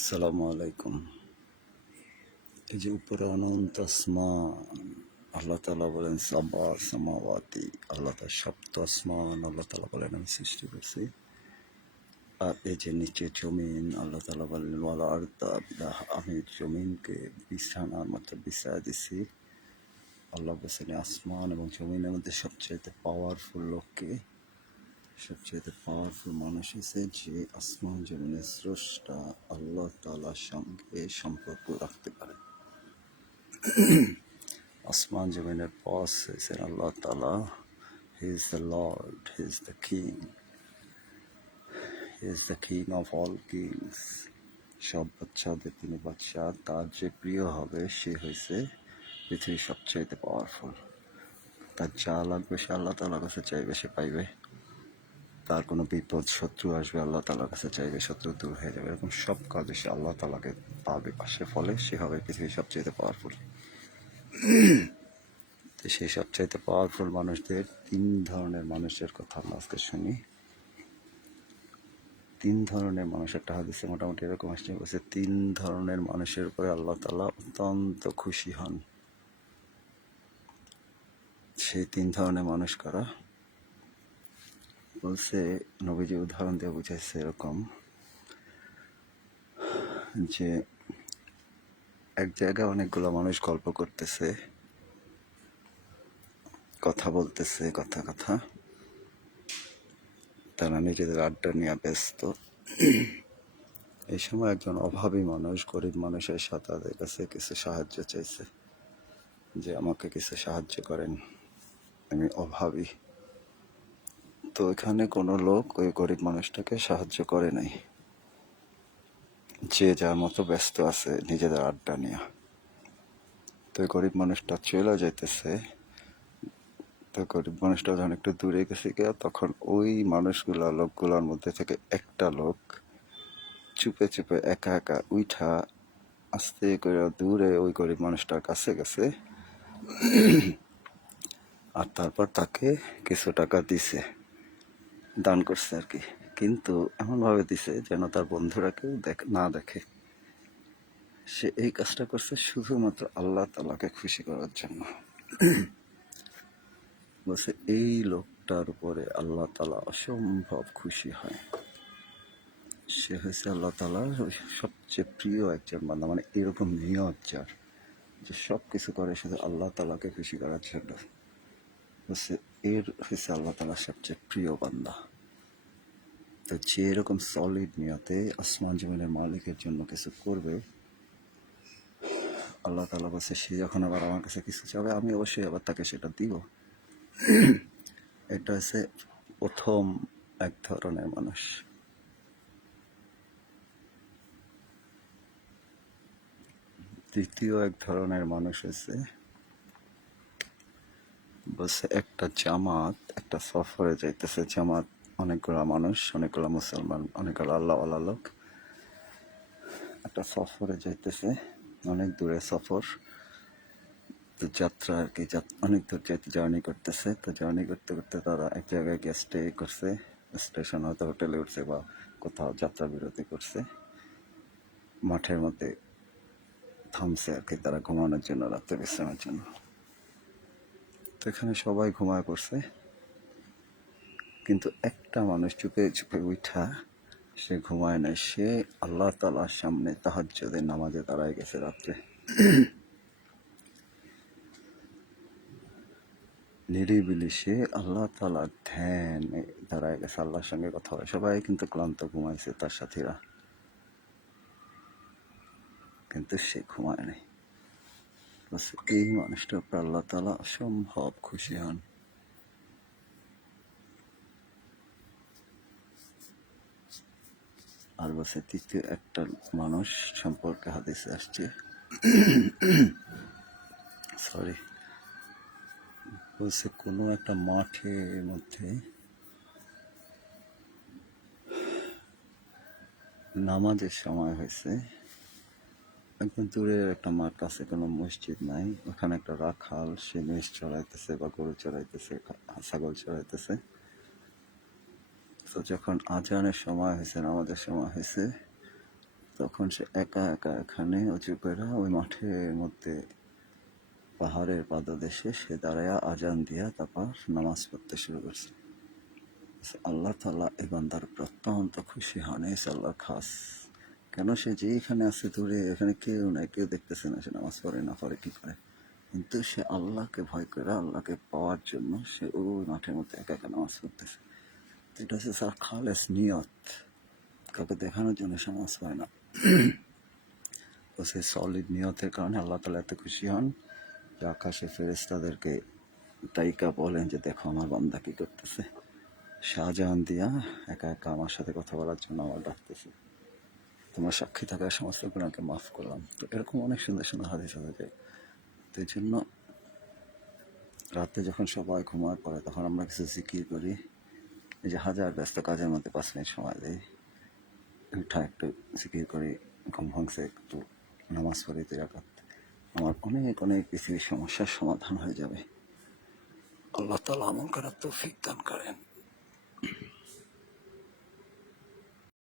আসসালামু আলাইকুম। এই যে উপরে অনন্ত আসমান, আল্লাহ তালা বলেন সাবা সামাওয়াতি, আল্লাহ তার সপ্ত আসমান, আল্লাহ তালা বলেন, আমি সৃষ্টি করছি। আর এই যে নিচে জমিন, আল্লাহ তালা বলেন, ওয়ালা বিদাহ আমি জমিনকে বিছানার মতো বিছায় দিছি। আল্লাহ বলছেন আসমান এবং জমিনের মধ্যে সবচেয়ে পাওয়ারফুল লোককে সবচেয়ে পাওয়ারফুল মানুষ হচ্ছে যে আসমান জমিনের স্রষ্টা আল্লাহ তালার সঙ্গে সম্পর্ক রাখতে পারে। আসমান জমিনের বস হয়েছেন আল্লাহ তালা he is the lord he is the king he is the king of all kings সব বাচ্চাদের তিনি বাচ্চা তার যে প্রিয় হবে, সে হয়েছে পৃথিবীর সবচাইতে পাওয়ারফুল তার যা লাগবে সে আল্লাহ তালার কাছে চাইবে, সে পাইবে। তার কোনো বিপদ শত্রু আসবে, আল্লাহ তালার কাছে চাইবে শত্রু দূর হয়ে যাবে। এরকম সব কাজে সে আল্লাহ তালাকে পাবে। পাশে ফলে সে হবে পৃথিবীর সবচেয়ে পাওয়ারফুল তো সেই সবচাইতে পাওয়ারফুল মানুষদের, তিন ধরনের মানুষের কথা আমরা আজকে শুনি। তিন ধরনের মানুষ একটা হাদিসে মোটামুটি এরকম আসছে, বলছে তিন ধরনের মানুষের উপরে আল্লাহ তালা অত্যন্ত খুশি হন। সেই তিন ধরনের মানুষ কারা? বলছে, নবীজি উদাহরণ দিয়ে বুঝাইছে এরকম যে এক জায়গায় অনেকগুলো মানুষ গল্প করতেছে, কথা বলতেছে, কথা কথা। তারা নিজেদের আড্ডা নিয়ে ব্যস্ত। এই সময় একজন অভাবী মানুষ, গরিব মানুষের সাথে তাদের কাছে কিছু সাহায্য চাইছে, যে আমাকে কিছু সাহায্য করেন। আমি অভাবী। তো এখানে কোনো লোক ওই গরিব মানুষটাকে সাহায্য করে নাই। যে যার মতো ব্যস্ত আছে নিজেদের আড্ডা নিয়ে। তো গরিব মানুষটা চলে যাইতেছে। তো গরিব মানুষটা যখন একটু দূরে গেছে গিয়া তখন ওই মানুষগুলা, লোকগুলোর মধ্যে থেকে একটা লোক চুপে চুপে একা একা উঠা আস্তে করে দূরে ওই গরিব মানুষটার কাছে গেছে। আর তারপর তাকে কিছু টাকা দিছে। দান করছে আর কি। কিন্তু এমনভাবে দিছে যেন তার বন্ধুরা কেউ দেখ না দেখে। সে এই কাজটা করছে শুধুমাত্র আল্লাহ তালাকে খুশি করার জন্য। বলছে, এই লোকটার উপরে আল্লাহ তালা অসম্ভব খুশি হয়। সে হয়েছে আল্লাহ তালার সবচেয়ে প্রিয় একজন বান্দা মানে এরকম নিয়ত যার, যে সব কিছু করে শুধু আল্লাহ তালাকে খুশি করার জন্য। বলছে এর হয়েছে আল্লাহ তালার সবচেয়ে প্রিয় বান্দা। তো যে এরকম সলিড নিয়তে আসমান জমিনের মালিকের জন্য কিছু করবে, আল্লাহ তালা বলছে, সে যখন আবার আমার কাছে কিছু চাবে, আমি অবশ্যই আবার তাকে সেটা দিব। এটা হচ্ছে প্রথম এক ধরনের মানুষ। দ্বিতীয় এক ধরনের মানুষ হচ্ছে বলছে একটা জামাত, একটা সফরে যাইতেছে। জামাত অনেকগুলো মানুষ, অনেকগুলো মুসলমান, অনেকগুলো আল্লাহ লোক। একটা সফরে যাইতেছে, অনেক দূরে সফর। তো যাত্রা আর কি অনেক দূর যেতে জার্নি করতেছে। তো জার্নি করতে করতে তারা এক জায়গায় গিয়ে স্টে করছে। স্টেশন হয়তো হোটেলে উঠছে বা কোথাও যাত্রা বিরতি করছে। মাঠের মধ্যে থামছে আর কি তারা ঘুমানোর জন্য, রাত্রে বিশ্রামের জন্য। এখানে সবাই ঘুমায় পড়ছে। কিন্তু একটা মানুষ চুপে চুপে উঠা সে ঘুমায় না সে আল্লাহ তালার সামনে তাহাজ্জুদের নামাজে দাঁড়ায় গেছে রাত্রে। নিরিবিলি সে আল্লাহ তালার ধ্যানে দাঁড়ায় গেছে, আল্লাহর সঙ্গে কথা হয় সবাই কিন্তু ক্লান্ত ঘুমাইছে তার সাথীরা। কিন্তু সে ঘুমায় নাই। বাস এই মানুষটার উপর আল্লাহ তালা অসম্ভব খুশি হন। আর বসে তৃতীয় একটা মানুষ সম্পর্কে হাদিসে আসছে। সরি বলছে, কোনো একটা মাঠের মধ্যে নামাজের সময় হয়েছে। একদম দূরে একটা মাঠ আছে, কোনো মসজিদ নাই। ওখানে একটা রাখাল, সে মেষ চড়াইতেছে বা গরু চড়াইতেছে ছাগল চড়াইতেছে। তো যখন আজানের সময় হয়েছে আমাদের সময় হয়েছে, তখন সে একা একা এখানে করে ওই মাঠের মধ্যে, পাহাড়ের পাদদেশে সে দাঁড়ায়া আজান দিয়া তারপর নামাজ পড়তে শুরু করছে। আল্লাহ তালা এই বান্দার প্রত্যন্ত খুশি হন, এই আল্লাহর খাস কেন সে যে এখানে আছে দূরে, এখানে কেউ নাই, কেউ দেখতেছে না সে নামাজ পড়ে, না পড়ে, কী করে? কিন্তু সে আল্লাহকে ভয় করে, আল্লাহকে পাওয়ার জন্য সে ওই মাঠের মধ্যে একা একা নামাজ পড়তেছে। এটা হচ্ছে স্যার খালেস নিয়ত। কাউকে দেখানোর জন্য সে নামাজ পড়ে না। তো সে সলিড নিয়তের কারণে আল্লাহ তালা এত খুশি হন যে আকাশে ফেরেস্তাদেরকে তাইকা বলেন যে, দেখো আমার বান্দা কী করতেছে। শাহজাহান দিয়া একা একা আমার সাথে কথা বলার জন্য আমার ডাকতেছে। তোমার সাক্ষী থাকার সমস্ত গুণাকে মাফ করলাম। তো এরকম অনেক সুন্দর সুন্দর হাদিস আছে তো এই জন্য রাতে যখন সবাই ঘুমায় পড়ে তখন আমরা কিছু জিকির করি। এই যে হাজার ব্যস্ত কাজের মধ্যে পাঁচ মিনিট সময় দিই। উঠা একটু জিকির করি, ঘুম ভাঙছে, একটু নামাজ পড়ি দুই রাকাত। আমার অনেক অনেক পৃথিবীর সমস্যার সমাধান হয়ে যাবে। আল্লাহ তালা আমল করার তৌফিক দান করেন।